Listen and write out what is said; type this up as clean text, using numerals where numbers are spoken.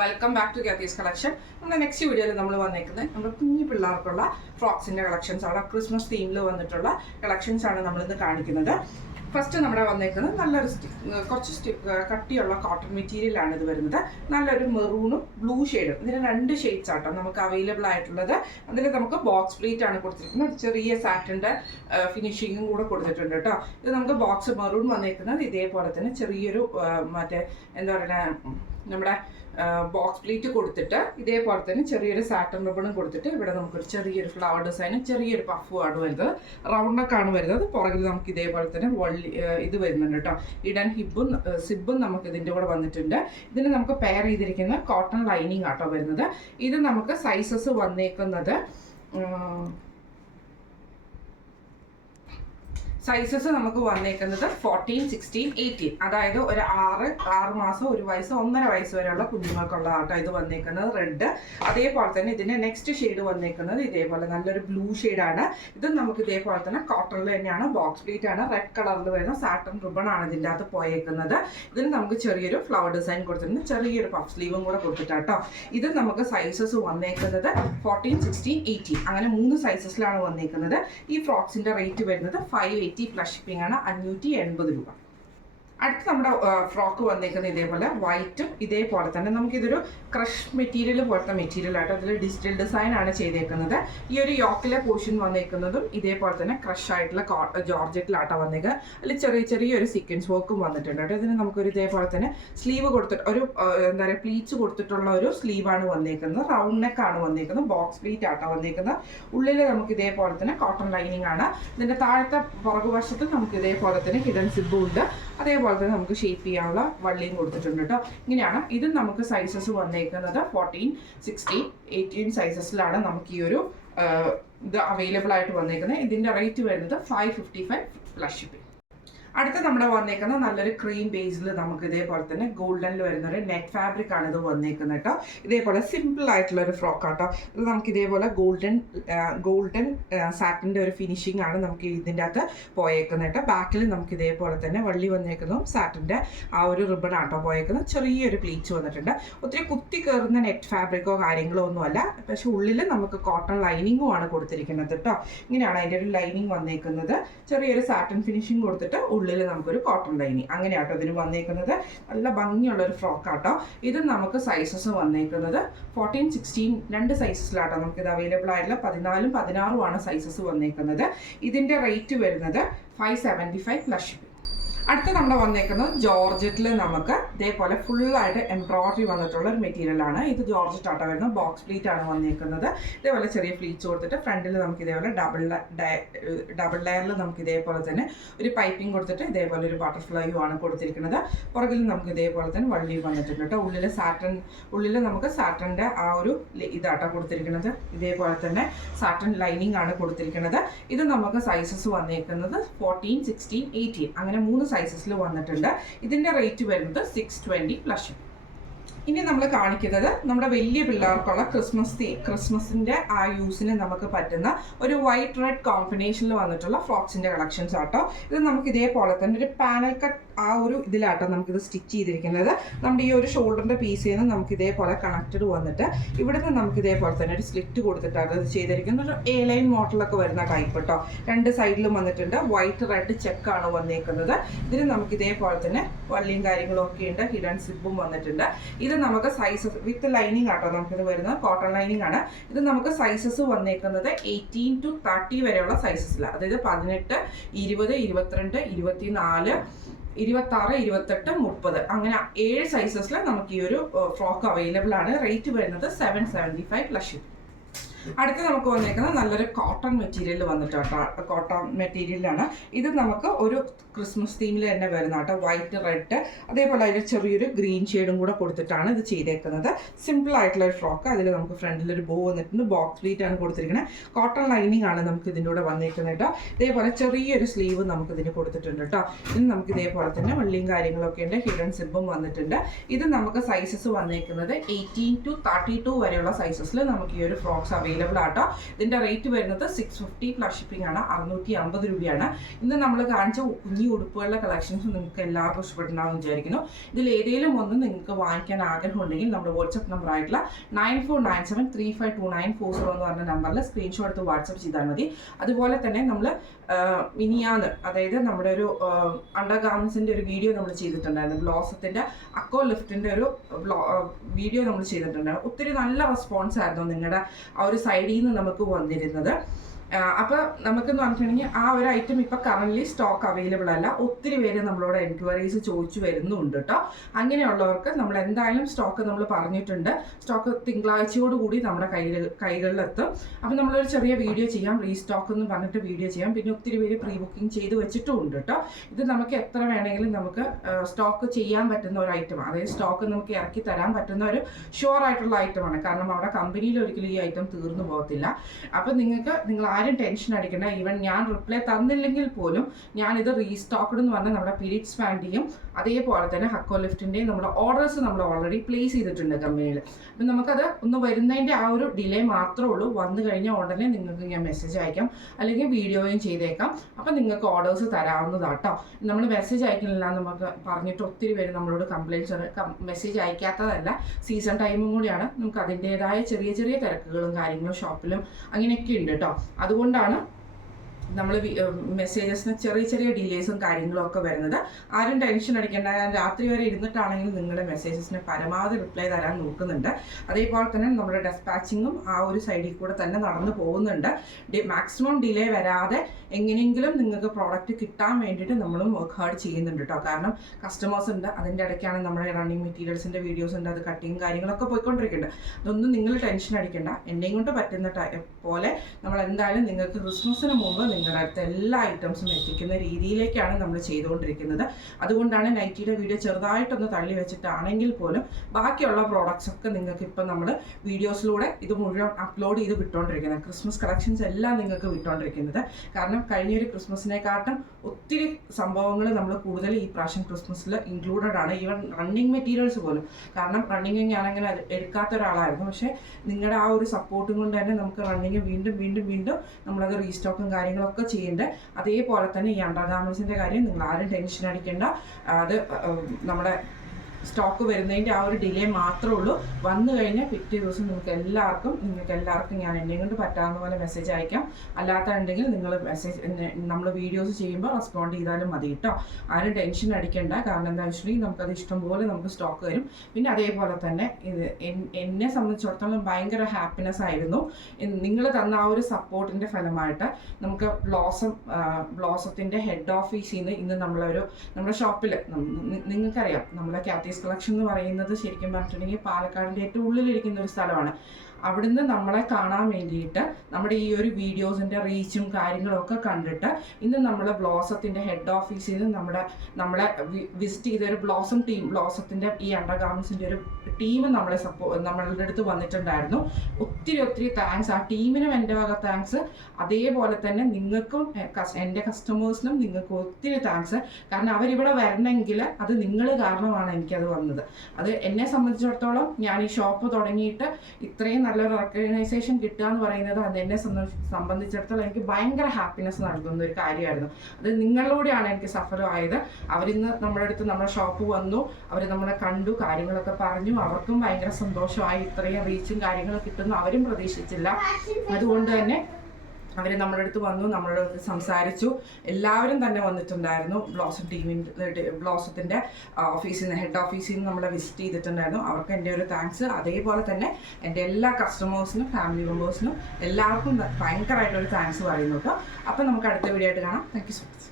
Welcome back to Gyathi's collection. നമ്മുടെ next വീഡിയോയിൽ നമ്മൾ വന്നേക്കുന്നത് നമ്മുടെ കുഞ്ഞു പിള്ളേർക്കുള്ള ഫ്രോക്സിൻ്റെ കളക്ഷൻസ് ആണ്. ക്രിസ്മസ് തീമിൽ വന്നിട്ടുള്ള കളക്ഷൻസ് ആണ് നമ്മളിന്ന് കാണിക്കുന്നത്. ഫസ്റ്റ് നമ്മുടെ വന്നേക്കുന്നത് നല്ലൊരു കുറച്ച് കട്ടിയുള്ള കോട്ടൺ മെറ്റീരിയലാണ് ഇത് വരുന്നത്. നല്ലൊരു മെറൂണും ബ്ലൂ ഷെയ്ഡും, ഇതിന് 2 ഷെയ്ഡ്സ് ആട്ടോ നമുക്ക് അവൈലബിൾ ആയിട്ടുള്ളത്. അതിൽ നമുക്ക് ബോക്സ് പ്ലീറ്റ് ആണ് കൊടുത്തിരിക്കുന്നത്. ചെറിയ സാറ്റിൻ്റെ ഫിനിഷിങ്ങും കൂടെ കൊടുത്തിട്ടുണ്ട് കേട്ടോ. ഇത് നമുക്ക് ബോക്സ് മെറൂൺ വന്നേക്കുന്നത് ഇതേപോലെ തന്നെ ചെറിയൊരു മറ്റേ എന്താ പറയുക നമ്മുടെ ബോക്സ് പ്ലീറ്റ് കൊടുത്തിട്ട് ഇതേപോലെ തന്നെ ചെറിയൊരു സാറ്റൻ റിബണും കൊടുത്തിട്ട് ഇവിടെ നമുക്കൊരു ചെറിയൊരു ഫ്ലവർ ഡിസൈനും ചെറിയൊരു പഫുമാണ് വരുന്നത്. റൗണ്ടൊക്കെയാണ് വരുന്നത്. പുറകിൽ നമുക്ക് ഇതേപോലെ തന്നെ ഇത് വരുന്നുണ്ട് കേട്ടോ. ഇടാൻ സിബും നമുക്ക് ഇതിൻ്റെ കൂടെ വന്നിട്ടുണ്ട്. ഇതിന് നമുക്ക് പെയർ ചെയ്തിരിക്കുന്ന കോട്ടൺ ലൈനിങ് ആട്ടോ വരുന്നത്. ഇത് നമുക്ക് സൈസസ് വന്നേക്കുന്നത് സൈസസ് നമുക്ക് വന്നേക്കുന്നത് 14, 16, 18, അതായത് ഒരു 6 മാസം, 1 വയസ്സ്, 1.5 വയസ്സ് വരെയുള്ള കുഞ്ഞുങ്ങൾക്കുള്ള ആട്ടോ ഇത് വന്നേക്കുന്നത് റെഡ്. അതേപോലെ തന്നെ ഇതിൻ്റെ നെക്സ്റ്റ് ഷെയ്ഡ് വന്നേക്കുന്നത് ഇതേപോലെ നല്ലൊരു ബ്ലൂ ഷെയ്ഡാണ്. ഇത് നമുക്ക് ഇതേപോലെ തന്നെ കോട്ടണിൽ തന്നെയാണ്, ബോക്സ് പ്ലീറ്റ് ആണ്, റെഡ് കളറിൽ വരുന്ന സാറ്റൻ റിബൺ ആണ് ഇതിൻ്റെ അകത്ത് പോയേക്കുന്നത്. ഇതിന് നമുക്ക് ചെറിയൊരു ഫ്ലവർ ഡിസൈൻ കൊടുത്തിട്ടുണ്ട്, ചെറിയൊരു പഫ് സ്ലീവും കൂടെ കൊടുത്തിട്ടാട്ടോ. ഇത് നമുക്ക് സൈസസ് വന്നേക്കുന്നത് 14, 16, 18 അങ്ങനെ 3 സൈസസിലാണ് വന്നേക്കുന്നത്. ഈ ഫ്രോക്സിൻ്റെ റേറ്റ് വരുന്നത് 580 പ്ലസ് ഷിപ്പിംഗ് ആണ്, 580 രൂപ. അടുത്ത് നമ്മുടെ ഫ്രോക്ക് വന്നേക്കുന്നത് ഇതേപോലെ വൈറ്റും ഇതേപോലെ തന്നെ നമുക്കിതൊരു ക്രഷ് മെറ്റീരിയൽ പോലത്തെ മെറ്റീരിയൽ ആയിട്ട് അതിൽ ഡിജിറ്റൽ ഡിസൈൻ ആണ് ചെയ്തേക്കുന്നത്. ഈ ഒരു യോക്കിലെ പോർഷൻ വന്നേക്കുന്നതും ഇതേപോലെ തന്നെ ക്രഷ് ആയിട്ടുള്ള ജോർജറ്റിലാട്ടോ വന്നേക്കുക. അതിൽ ചെറിയൊരു സീക്വൻസ് വർക്കും വന്നിട്ടുണ്ട് കേട്ടോ. ഇതിന് നമുക്കൊരു ഇതേപോലെ തന്നെ സ്ലീവ് കൊടുത്തിട്ട് ഒരു എന്താ പറയുക പ്ലീറ്റ്സ് കൊടുത്തിട്ടുള്ള ഒരു സ്ലീവാണ് വന്നേക്കുന്നത്. റൗണ്ട് നെക്ക് ആണ് വന്നേക്കുന്നത്, ബോക്സ് പ്ലീറ്റ് ആട്ടോ വന്നേക്കുന്നത്. ഉള്ളിൽ നമുക്ക് ഇതേപോലെ തന്നെ കോട്ടൺ ലൈനിങ് ആണ്. ഇതിൻ്റെ താഴത്തെ പുറകുവശത്ത് നമുക്ക് ഇതേപോലെ തന്നെ ഹിഡൻ സിബും ഉണ്ട്. അതേപോലെ തന്നെ നമുക്ക് ഷേപ്പ് ചെയ്യാനുള്ള വള്ളിയും കൊടുത്തിട്ടുണ്ട് കേട്ടോ. ഇങ്ങനെയാണ് ഇത് നമുക്ക് സൈസസ് വന്നേക്കുന്നത് 14, 16, 18 സൈസസിലാണ് നമുക്ക് ഈ ഒരു ഇത് അവൈലബിൾ ആയിട്ട് വന്നേക്കുന്നത്. ഇതിൻ്റെ റേറ്റ് വരുന്നത് 555 പ്ലസ് ഷിപ്പിംഗ്. അടുത്ത നമ്മുടെ വന്നേക്കുന്നത് നല്ലൊരു ക്രീം ബേസിൽ നമുക്ക് ഇതേപോലെ തന്നെ ഗോൾഡനിൽ വരുന്നൊരു നെറ്റ് ഫാബ്രിക് ആണ് ഇത് വന്നേക്കുന്നത് കേട്ടോ. ഇതേപോലെ സിമ്പിൾ ആയിട്ടുള്ള ഒരു ഫ്രോക്ക് ആട്ടോ. ഇത് നമുക്ക് ഇതേപോലെ ഗോൾഡൻ സാറ്റിൻ്റെ ഒരു ഫിനിഷിംഗ് ആണ് നമുക്ക് ഇതിൻ്റെ അകത്ത് പോയേക്കുന്നത് കേട്ടോ. ബാക്കിൽ നമുക്ക് ഇതേപോലെ തന്നെ വള്ളി വന്നേക്കുന്നതും സാറ്റിൻ്റെ ആ ഒരു റിബൺ ആട്ടോ പോയേക്കുന്നത്. ചെറിയൊരു പ്ലീറ്റ്സ് വന്നിട്ടുണ്ട്. ഒത്തിരി കുത്തി കയറുന്ന നെറ്റ് ഫാബ്രിക്കോ കാര്യങ്ങളോ ഒന്നുമല്ല, പക്ഷെ ഉള്ളിൽ നമുക്ക് കോട്ടൺ ലൈനിങ്ങും ആണ് കൊടുത്തിരിക്കുന്നത് കേട്ടോ. ഇങ്ങനെയാണ് അതിൻ്റെ ഒരു ലൈനിങ് വന്നേക്കുന്നത്. ചെറിയൊരു സാറ്റൻ ഫിനിഷിംഗ് കൊടുത്തിട്ട് ഉള്ളിൽ നമുക്കൊരു കോട്ടൺ ലൈനിങ് അങ്ങനെയാട്ടോ ഇതിന് വന്നേക്കുന്നത്. നല്ല ഭംഗിയുള്ളൊരു ഫ്രോക്കാട്ടോ. ഇത് നമുക്ക് സൈസസ് വന്നേക്കുന്നത് 14, 16 2 സൈസസിലാട്ടോ നമുക്കിത് അവൈലബിൾ ആയിട്ടുള്ള. 14ഉം 16ഉം ആണ് സൈസസ് വന്നേക്കുന്നത്. ഇതിൻ്റെ റേറ്റ് വരുന്നത് 575 പ്ലസ് ഷിപ്പിംഗ്. അടുത്ത നമ്മൾ വന്നേക്കുന്നത് ജോർജറ്റിൽ നമുക്ക് ഇതേപോലെ ഫുള്ളായിട്ട് എംബ്രോയിഡറി വന്നിട്ടുള്ള ഒരു മെറ്റീരിയലാണ്. ഇത് ജോർജറ്റ് ആട്ടോ വരുന്നത്. ബോക്സ് പ്ലീറ്റ് ആണ് വന്നേക്കുന്നത്. ഇതേപോലെ ചെറിയ ഫ്ലീറ്റ്സ് കൊടുത്തിട്ട് ഫ്രണ്ടിൽ നമുക്ക് ഇതേപോലെ ഡബിൾ ലെയറിൽ നമുക്ക് ഇതേപോലെ തന്നെ ഒരു പൈപ്പിംഗ് കൊടുത്തിട്ട് ഇതേപോലെ ഒരു ബട്ടർഫ്ലൈയും ആണ് കൊടുത്തിരിക്കുന്നത്. പുറകിൽ നമുക്ക് ഇതേപോലെ തന്നെ വള്ളിയും വന്നിട്ടുണ്ട് കേട്ടോ. ഉള്ളിൽ നമുക്ക് സാറ്റൻ്റെ ആ ഒരു ഇതാട്ടോ കൊടുത്തിരിക്കുന്നത്. ഇതേപോലെ തന്നെ സാറ്റൻ ലൈനിങ് ആണ് കൊടുത്തിരിക്കുന്നത്. ഇത് നമുക്ക് സൈസസ് വന്നേക്കുന്നത് 14, 16, 18 അങ്ങനെ 3 സൈസസിൽ വന്നിട്ടുണ്ട്. ഇതിൻ്റെ റേറ്റ് വരുന്നത് 620 പ്ലസ്. ഇനി നമ്മൾ കാണിക്കുന്നത് നമ്മുടെ വലിയ പിള്ളേർക്കുള്ള ക്രിസ്മസിൻ്റെ ആ യൂസിന് നമുക്ക് പറ്റുന്ന ഒരു വൈറ്റ് റെഡ് കോമ്പിനേഷനിൽ വന്നിട്ടുള്ള ഫ്രോക്സിൻ്റെ കളക്ഷൻസ് ആട്ടോ. ഇത് നമുക്ക് ഇതേപോലെ തന്നെ ഒരു പാനൽ കട്ട് ആ ഒരു ഇതിലാട്ടോ നമുക്കിത് സ്റ്റിച്ച് ചെയ്തിരിക്കുന്നത്. നമ്മുടെ ഈ ഒരു ഷോൾഡറിൻ്റെ പീസിൽ നിന്ന് നമുക്ക് ഇതേപോലെ കണക്റ്റഡ് വന്നിട്ട് ഇവിടുന്ന് നമുക്ക് ഇതേപോലെ തന്നെ ഒരു സ്ലിറ്റ് കൊടുത്തിട്ടാണ് ഇത് ചെയ്തിരിക്കുന്നത്. ഒരു എ ലൈൻ മോഡലൊക്കെ വരുന്ന ടൈപ്പ് കേട്ടോ. 2 സൈഡിലും വന്നിട്ടുണ്ട്. വൈറ്റ് റെഡ് ചെക്കാണ് വന്നേക്കുന്നത്. ഇതിന് നമുക്ക് ഇതേപോലെ തന്നെ വള്ളിയും കാര്യങ്ങളും ഒക്കെ ഉണ്ട്. ഹിഡൻ സിബും വന്നിട്ടുണ്ട്. ഇത് നമുക്ക് സൈസസ് വിത്ത് ലൈനിങ് ആട്ടോ നമുക്കിത് വരുന്നത്. കോട്ടൺ ലൈനിങ് ആണ്. ഇത് നമുക്ക് സൈസസ് വന്നേക്കുന്നത് 18 to 30 വരെയുള്ള സൈസസിലാണ്. അതായത് 18, 20, 22, 24, 26, 28, 30 അങ്ങനെ 7 സൈസസിൽ നമുക്ക് ഈ ഒരു ഫ്രോക്ക് അവൈലബിൾ ആണ്. റേറ്റ് വരുന്നത് 775 പ്ലസ് ഷിപ്പിംഗ്. അടുത്ത് നമുക്ക് വന്നേക്കുന്നത് നല്ലൊരു കോട്ടൺ മെറ്റീരിയൽ വന്നിട്ടാട്ടോ. കോട്ടൺ മെറ്റീരിയലാണ് ഇത്. നമുക്ക് ഒരു ക്രിസ്മസ് തീമിൽ തന്നെ വരുന്ന കേട്ടോ. വൈറ്റ് റെഡ് അതേപോലെ അതിൽ ചെറിയൊരു ഗ്രീൻ ഷെയ്ഡും കൂടെ കൊടുത്തിട്ടാണ് ഇത് ചെയ്തേക്കുന്നത്. സിമ്പിൾ ആയിട്ടുള്ള ഒരു ഫ്രോക്ക്. അതിൽ നമുക്ക് ഫ്രണ്ടിലൊരു ബോ വന്നിട്ടുണ്ട്. ബോക്സ് പ്ലീറ്റ് ആണ് കൊടുത്തിരിക്കുന്നത്. കോട്ടൺ ലൈനിങ് ആണ് നമുക്ക് ഇതിൻ്റെ കൂടെ വന്നേക്കുന്നത് കേട്ടോ. ഇതേപോലെ ചെറിയൊരു സ്ലീവ് നമുക്ക് ഇതിന് കൊടുത്തിട്ടുണ്ട് കേട്ടോ. ഇത് നമുക്ക് ഇതേപോലെ തന്നെ വള്ളിയും കാര്യങ്ങളൊക്കെ ഉണ്ട്. ഹിഡൻ സിബും വന്നിട്ടുണ്ട്. ഇത് നമുക്ക് സൈസസ് വന്നേക്കുന്നത് 18 to 32 വരെയുള്ള സൈസസിൽ നമുക്ക് ഈ ഒരു ഫ്രോക്സ് അവൈലബിൾ ആട്ടോ. ഇതിൻ്റെ റേറ്റ് വരുന്നത് 650 പ്ലസ് ഷിപ്പിംഗ് ആണ്, 650 രൂപയാണ്. ഇന്ന് നമ്മൾ കാണിച്ച കുഞ്ഞി ഉടുപ്പുകളുടെ കളക്ഷൻസ് നിങ്ങൾക്ക് എല്ലാവർക്കും ഇഷ്ടപ്പെട്ടുണ്ടാവും വിചാരിക്കുന്നു. ഇതിൽ ഏതെങ്കിലും ഒന്ന് നിങ്ങൾക്ക് വാങ്ങിക്കാൻ ആഗ്രഹമുണ്ടെങ്കിൽ നമ്മുടെ വാട്സപ്പ് നമ്പർ ആയിട്ടുള്ള 9497352940 എന്ന് പറഞ്ഞ നമ്പറിൽ സ്ക്രീൻഷോട്ട് എടുത്ത് വാട്സപ്പ് ചെയ്താൽ മതി. അതുപോലെ തന്നെ നമ്മൾ മിനിയാന്ന്, അതായത് നമ്മുടെ ഒരു അണ്ടർ ഗാർമെൻസിൻ്റെ ഒരു വീഡിയോ നമ്മൾ ചെയ്തിട്ടുണ്ടായിരുന്നു. ബ്ലോസത്തിൻ്റെ അക്കോ ലിഫ്റ്റിൻ്റെ ഒരു വീഡിയോ നമ്മൾ ചെയ്തിട്ടുണ്ടായിരുന്നു. ഒത്തിരി നല്ല റെസ്പോൺസ് ആയിരുന്നു നിങ്ങളുടെ ആ ഒരു സൈഡിൽ നിന്ന് നമുക്ക് വന്നിരുന്നത്. അപ്പോൾ നമുക്കെന്ന് പറഞ്ഞിട്ടുണ്ടെങ്കിൽ ആ ഒരു ഐറ്റം ഇപ്പോൾ കറൻ്റ്ലി സ്റ്റോക്ക് അവൈലബിൾ അല്ല. ഒത്തിരി പേര് നമ്മളോട് എൻക്വയറീസ് ചോദിച്ചു വരുന്നുണ്ട് കേട്ടോ. അങ്ങനെയുള്ളവർക്ക് നമ്മൾ എന്തായാലും സ്റ്റോക്ക് നമ്മൾ പറഞ്ഞിട്ടുണ്ട്. സ്റ്റോക്ക് തിങ്കളാഴ്ചയോടുകൂടി നമ്മുടെ കൈകളിലെത്തും. അപ്പോൾ നമ്മളൊരു ചെറിയ വീഡിയോ ചെയ്യാം, റീസ്റ്റോക്ക് എന്ന് പറഞ്ഞിട്ട് വീഡിയോ ചെയ്യാം. പിന്നെ ഒത്തിരി പേര് പ്രീ ബുക്കിംഗ് ചെയ്ത് വെച്ചിട്ടുമുണ്ട് കേട്ടോ. ഇത് നമുക്ക് എത്ര വേണമെങ്കിലും നമുക്ക് സ്റ്റോക്ക് ചെയ്യാൻ പറ്റുന്ന ഒരു ഐറ്റമാണ്. അതായത് സ്റ്റോക്ക് നമുക്ക് ഇറക്കി തരാൻ പറ്റുന്ന ഒരു ഷുവർ ആയിട്ടുള്ള ഐറ്റമാണ്. കാരണം അവിടെ കമ്പനിയിൽ ഒരിക്കലും ഈ ഐറ്റം തീർന്നു പോകത്തില്ല. അപ്പോൾ നിങ്ങൾ ആരും ടെൻഷൻ അടിക്കണ്ട. ഈവൻ ഞാൻ റിപ്ലൈ തന്നില്ലെങ്കിൽ പോലും ഞാനിത് റീസ്റ്റോക്ക്ഡ് എന്ന് പറഞ്ഞാൽ നമ്മുടെ പീരീഡ്സ് ഫാൻഡിയും അതേപോലെ തന്നെ ഹക്കോ ലിഫ്റ്റിൻ്റെയും നമ്മുടെ ഓർഡേഴ്സ് നമ്മൾ ഓൾറെഡി പ്ലേസ് ചെയ്തിട്ടുണ്ട് കമ്പനിയിൽ. അപ്പം നമുക്കത് ഒന്ന് വരുന്നതിൻ്റെ ആ ഒരു ഡിലേ മാത്രമേ ഉള്ളൂ. വന്നു കഴിഞ്ഞാൽ ഉടനെ നിങ്ങൾക്ക് ഞാൻ മെസ്സേജ് അയക്കാം, അല്ലെങ്കിൽ വീഡിയോയും ചെയ്തേക്കാം. അപ്പം നിങ്ങൾക്ക് ഓർഡേഴ്സ് തരാവുന്നതാട്ടോ. നമ്മൾ മെസ്സേജ് അയക്കുന്നില്ല നമുക്ക് പറഞ്ഞിട്ട് ഒത്തിരി പേര് നമ്മളോട് കംപ്ലയിൻറ്റ്സ് മെസ്സേജ് അയക്കാത്തതല്ല, സീസൺ ടൈമും കൂടിയാണ്. നമുക്ക് അതിൻ്റേതായ ചെറിയ ചെറിയ തിരക്കുകളും കാര്യങ്ങളും ഷോപ്പിലും അങ്ങനെയൊക്കെ ഉണ്ട് കേട്ടോ. അതുകൊണ്ടാണ് നമ്മൾ മെസ്സേജസിന് ചെറിയ ചെറിയ ഡിലേസും കാര്യങ്ങളും ഒക്കെ വരുന്നത്. ആരും ടെൻഷൻ അടിക്കേണ്ട. ഞാൻ രാത്രി വരെ ഇരുന്നിട്ടാണെങ്കിൽ നിങ്ങളുടെ മെസ്സേജസിന് പരമാവധി റിപ്ലൈ തരാൻ നോക്കുന്നുണ്ട്. അതേപോലെ തന്നെ നമ്മുടെ ഡെസ്പാച്ചിങ്ങും ആ ഒരു സൈഡിൽ കൂടെ തന്നെ നടന്നു പോകുന്നുണ്ട്. മാക്സിമം ഡിലേ വരാതെ എങ്ങനെയെങ്കിലും നിങ്ങൾക്ക് പ്രോഡക്റ്റ് കിട്ടാൻ വേണ്ടിയിട്ട് നമ്മളും വർക്ക് ഹാർഡ് ചെയ്യുന്നുണ്ട് കേട്ടോ. കാരണം കസ്റ്റമേഴ്സ് ഉണ്ട്, അതിൻ്റെ ഇടയ്ക്കാണ് നമ്മുടെ റണ്ണിങ് മെറ്റീരിയൽസിൻ്റെ വീഡിയോസ് ഉണ്ട്, അത് കട്ടിങ് കാര്യങ്ങളൊക്കെ പോയിക്കൊണ്ടിരിക്കുന്നുണ്ട്. അതൊന്നും നിങ്ങൾ ടെൻഷൻ അടിക്കേണ്ട. എന്നെയും കൊണ്ട് പറ്റുന്ന പോലെ നമ്മൾ എന്തായാലും നിങ്ങൾക്ക് ക്രിസ്മസിന് മുമ്പ് നിങ്ങളുടെ അടുത്ത് എല്ലാ ഐറ്റംസും എത്തിക്കുന്ന രീതിയിലേക്കാണ് നമ്മൾ ചെയ്തുകൊണ്ടിരിക്കുന്നത്. അതുകൊണ്ടാണ് നൈറ്റിയുടെ വീഡിയോ ചെറുതായിട്ടൊന്ന് തള്ളി വെച്ചിട്ടാണെങ്കിൽ പോലും ബാക്കിയുള്ള പ്രോഡക്ട്സ് ഒക്കെ നിങ്ങൾക്ക് ഇപ്പം നമ്മൾ വീഡിയോസിലൂടെ ഇത് മുഴുവൻ അപ്ലോഡ് ചെയ്ത് വിട്ടുകൊണ്ടിരിക്കുന്നത്. ക്രിസ്മസ് കളക്ഷൻസ് എല്ലാം നിങ്ങൾക്ക് വിട്ടുകൊണ്ടിരിക്കുന്നത്. കാരണം കഴിഞ്ഞൊരു ക്രിസ്മസിനെക്കാട്ടും ഒത്തിരി സംഭവങ്ങൾ നമ്മൾ കൂടുതൽ ഈ പ്രാവശ്യം ക്രിസ്മസിൽ ഇൻക്ലൂഡഡ് ആണ്. ഈവൻ റണ്ണിങ് മെറ്റീരിയൽസ് പോലും. കാരണം റണ്ണിങ് ഞാനങ്ങനെ എടുക്കാത്ത ഒരാളായിരുന്നു. പക്ഷേ നിങ്ങളുടെ ആ ഒരു സപ്പോർട്ടും കൊണ്ട് തന്നെ നമുക്ക് റണ്ണിങ് വീണ്ടും വീണ്ടും വീണ്ടും നമ്മളത് റീസ്റ്റോക്കും കാര്യങ്ങളൊക്കെ ചെയ്യേണ്ടത്. അതേപോലെ തന്നെ ഈ അണ്ടർ ഗാർമെൻസിൻ്റെ കാര്യം നിങ്ങൾ ആരും ടെൻഷൻ അടിക്കേണ്ട. അത് നമ്മുടെ സ്റ്റോക്ക് വരുന്നതിൻ്റെ ആ ഒരു ഡിലേ മാത്രമേ ഉള്ളൂ. വന്നു കഴിഞ്ഞാൽ പിറ്റേ ദിവസം നിങ്ങൾക്ക് എല്ലാവർക്കും ഞാൻ എന്നെ കൊണ്ട് പറ്റാവുന്ന പോലെ മെസ്സേജ് അയക്കാം. അല്ലാത്തുണ്ടെങ്കിൽ നിങ്ങൾ നമ്മൾ വീഡിയോസ് ചെയ്യുമ്പോൾ റെസ്പോണ്ട് ചെയ്താലും മതി കേട്ടോ. ആരും ടെൻഷൻ അടിക്കേണ്ട. കാരണം എന്താ വെച്ചിട്ടുണ്ടെങ്കിൽ നമുക്കത് ഇഷ്ടംപോലെ നമുക്ക് സ്റ്റോക്ക് വരും. പിന്നെ അതേപോലെ തന്നെ ഇത് എന്നെ സംബന്ധിച്ചിടത്തോളം ഭയങ്കര ഹാപ്പിനെസ് ആയിരുന്നു. നിങ്ങൾ തന്ന ആ ഒരു സപ്പോർട്ടിൻ്റെ ഫലമായിട്ട് നമുക്ക് ബ്ലോസത്തിൻ്റെ ഹെഡ് ഓഫീസിൽ നിന്ന് ഇന്ന് നമ്മുടെ ഷോപ്പിൽ നിങ്ങൾക്കറിയാം നമ്മുടെ കളക്ഷൻ എന്ന് പറയുന്നത് ശരിക്കും പറഞ്ഞിട്ടുണ്ടെങ്കിൽ പാലക്കാടിൻ്റെ ഏറ്റവും ഉള്ളിലിരിക്കുന്ന ഒരു സ്ഥലമാണ്. അവിടുന്ന് നമ്മളെ കാണാൻ വേണ്ടിയിട്ട് നമ്മുടെ ഈ ഒരു വീഡിയോസിൻ്റെ റീച്ചും കാര്യങ്ങളൊക്കെ കണ്ടിട്ട് ഇന്ന് നമ്മൾ ബ്ലോസത്തിൻ്റെ ഹെഡ് ഓഫീസിൽ നിന്ന് നമ്മളെ വിസിറ്റ് ചെയ്ത ഒരു ബ്ലോസത്തിൻ്റെ ഈ അണ്ടർ ഗാർമെൻസിൻ്റെ ഒരു ടീം നമ്മളുടെ അടുത്ത് വന്നിട്ടുണ്ടായിരുന്നു. ഒത്തിരി താങ്ക്സ്. ആ ടീമിനും എൻ്റെ വക താങ്ക്സ്. അതേപോലെ തന്നെ നിങ്ങൾക്കും എൻ്റെ കസ്റ്റമേഴ്സിനും നിങ്ങൾക്ക് ഒത്തിരി താങ്ക്സ്. കാരണം അവരിവിടെ വരണമെങ്കിൽ അത് നിങ്ങൾ കാരണമാണ് എനിക്കത് വന്നത്. അത് എന്നെ സംബന്ധിച്ചിടത്തോളം ഞാൻ ഈ ഷോപ്പ് തുടങ്ങിയിട്ട് ഇത്രയും നല്ലൊരു റെക്കഗ്നൈസേഷൻ കിട്ടുക എന്ന് പറയുന്നത് അത് എന്നെ സംബന്ധിച്ചിടത്തോളം എനിക്ക് ഭയങ്കര ഹാപ്പിനെസ് നൽകുന്ന ഒരു കാര്യമായിരുന്നു. അത് നിങ്ങളിലൂടെയാണ് എനിക്ക് സഫലമായത്. അവരിന്ന് നമ്മുടെ അടുത്ത് നമ്മുടെ ഷോപ്പ് വന്നു, അവർ നമ്മളെ കണ്ടു, കാര്യങ്ങളൊക്കെ പറഞ്ഞു. അവർക്കും ഭയങ്കര സന്തോഷമായി. ഇത്രയും റീച്ചും കാര്യങ്ങളും കിട്ടുന്നു അവരും പ്രതീക്ഷിച്ചില്ല. അതുകൊണ്ട് തന്നെ അവർ നമ്മുടെ അടുത്ത് വന്നു, നമ്മളോട് സംസാരിച്ചു. എല്ലാവരും തന്നെ വന്നിട്ടുണ്ടായിരുന്നു. ബ്ലോസത്തിൻ്റെ ഓഫീസിൽ നിന്ന് ഹെഡ് ഓഫീസിൽ നിന്ന് നമ്മളെ വിസിറ്റ് ചെയ്തിട്ടുണ്ടായിരുന്നു. അവർക്ക് എൻ്റെ ഒരു താങ്ക്സ്. അതേപോലെ തന്നെ എൻ്റെ എല്ലാ കസ്റ്റമേഴ്സിനും ഫാമിലി മെമ്പേഴ്സിനും എല്ലാവർക്കും ഭയങ്കരമായിട്ടൊരു താങ്ക്സ് പറയുന്നു കേട്ടോ. അപ്പം നമുക്ക് അടുത്ത വീഡിയോ ആയിട്ട് കാണാം. Thank you so much.